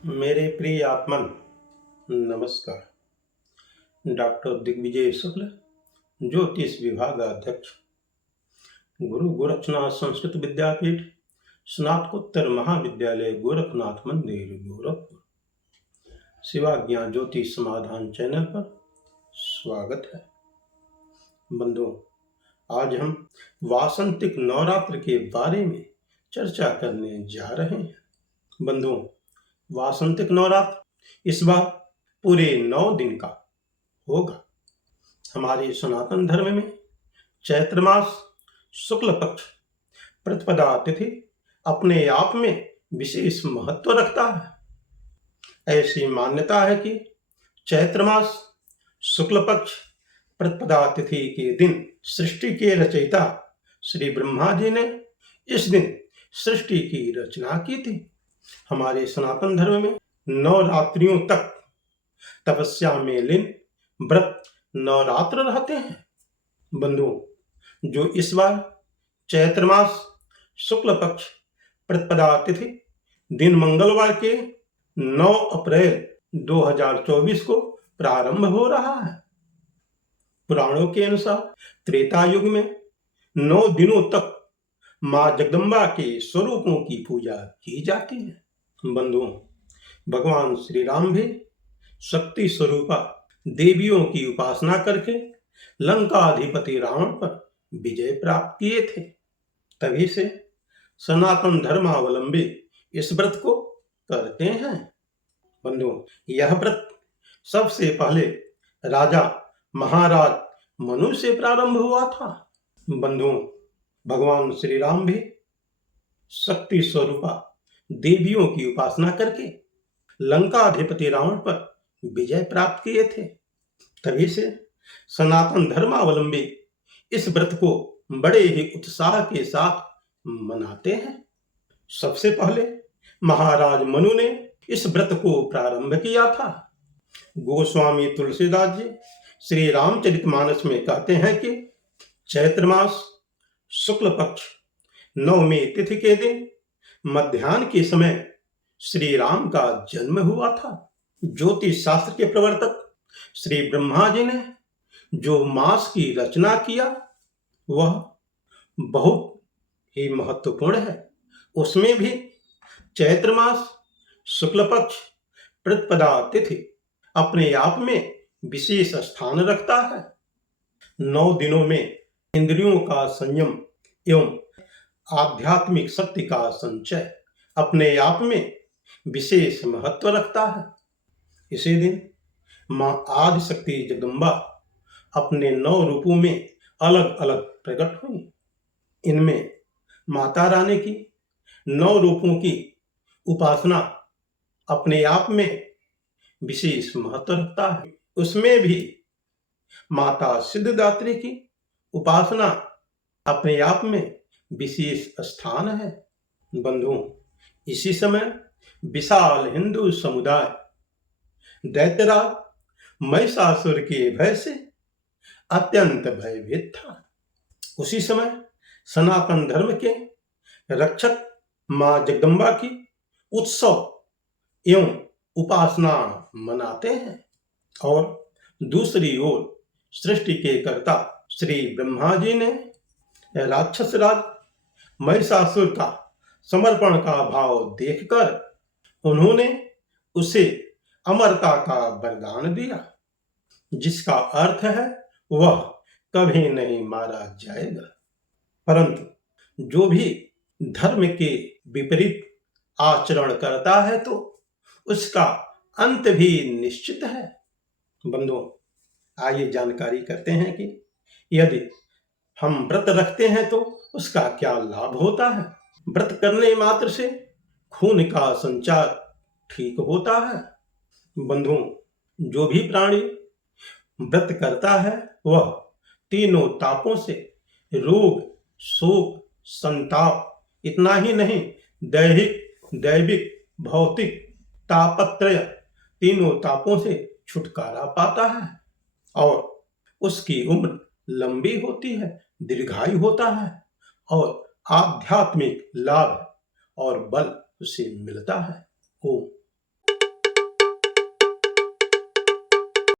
मेरे प्रिय आत्मन, नमस्कार। डॉक्टर दिग्विजय शुक्ल, ज्योतिष विभाग अध्यक्ष, गुरु गोरक्षनाथ संस्कृत विद्यापीठ, स्नातकोत्तर महाविद्यालय गोरखनाथ मंदिर गोरखपुर। शिवाज्ञा ज्योतिष समाधान चैनल पर स्वागत है। बंधुओं, आज हम वासंतिक नवरात्र के बारे में चर्चा करने जा रहे हैं। बंधुओं, वासंतिक नवरात्र इस बार पूरे 9 दिन का होगा। हमारे सनातन धर्म में चैत्र मास शुक्ल पक्ष प्रतिपदा तिथि अपने आप में विशेष महत्व रखता है। ऐसी मान्यता है कि चैत्र मास शुक्ल पक्ष प्रतिपदा तिथि के दिन सृष्टि के रचयिता श्री ब्रह्मा जी ने इस दिन सृष्टि की रचना की थी। हमारे सनातन धर्म में नवरात्रियों तक तपस्या में लीन व्रत नवरात्र रहते हैं। बंधुओं, जो इस बार चैत्र मास शुक्ल पक्ष प्रतिपदा तिथि दिन मंगलवार के 9 अप्रैल 2024 को प्रारंभ हो रहा है। पुराणों के अनुसार त्रेता युग में 9 दिनों तक मां जगदम्बा के स्वरूपों की पूजा की जाती है। बंधुओं, भगवान श्री राम भी शक्ति स्वरूपा देवियों की उपासना करके लंकाधिपति रावण पर विजय प्राप्त किए थे। तभी से सनातन धर्मावलंबी इस व्रत को करते हैं। बंधुओं, यह व्रत सबसे पहले राजा महाराज मनु से प्रारंभ हुआ था। बंधुओं, भगवान श्री राम भी शक्ति स्वरूपा देवियों की उपासना करके लंकाधिपति रावण पर विजय प्राप्त किए थे। तभी से सनातन धर्मावलंबी इस व्रत को बड़े ही उत्साह के साथ मनाते हैं। सबसे पहले महाराज मनु ने इस व्रत को प्रारंभ किया था। गोस्वामी तुलसीदास जी श्री रामचरितमानस में कहते हैं कि चैत्र मास शुक्ल पक्ष 9वीं तिथि के दिन मध्याह्न के समय श्री राम का जन्म हुआ था। ज्योतिष शास्त्र के प्रवर्तक श्री ब्रह्मा जी ने जो मास की रचना किया वह बहुत ही महत्वपूर्ण है। उसमें भी चैत्र मास शुक्ल पक्ष प्रतिपदा तिथि अपने आप में विशेष स्थान रखता है। 9 दिनों में इंद्रियों का संयम एवं आध्यात्मिक शक्ति का संचय अपने आप में विशेष महत्व रखता है। इसी दिन मां आदिशक्ति जगदम्बा अपने 9 रूपों में अलग अलग प्रकट हुई। इनमें माता रानी की 9 रूपों की उपासना अपने आप में विशेष महत्व रखता है। उसमें भी माता सिद्धिदात्री की उपासना अपने आप में विशेष स्थान है। बंधुओं, इसी समय विशाल हिंदू समुदाय दैत्यराज महिषासुर के भय से अत्यंत भयभीत था। उसी समय सनातन धर्म के रक्षक मां जगदम्बा की उत्सव एवं उपासना मनाते हैं और दूसरी ओर सृष्टि के कर्ता श्री ब्रह्मा जी ने राक्षस राज महिषासुर का समर्पण का भाव देखकर उन्होंने उसे अमरता का वरदान दिया, जिसका अर्थ है वह कभी नहीं मारा जाएगा। परंतु जो भी धर्म के विपरीत आचरण करता है तो उसका अंत भी निश्चित है। बंधुओं, आइए जानकारी करते हैं कि यदि हम व्रत रखते हैं तो उसका क्या लाभ होता है। व्रत करने मात्र से खून का संचार ठीक होता है। बंधुओं, जो भी प्राणी व्रत करता है वह तीनों तापों से रोग, शोक, संताप, इतना ही नहीं दैहिक, दैविक, भौतिक तापत्रय तीनों तापों से छुटकारा पाता है और उसकी उम्र लंबी होती है, दीर्घायु होता है और आध्यात्मिक लाभ और बल उसे मिलता है। ओम।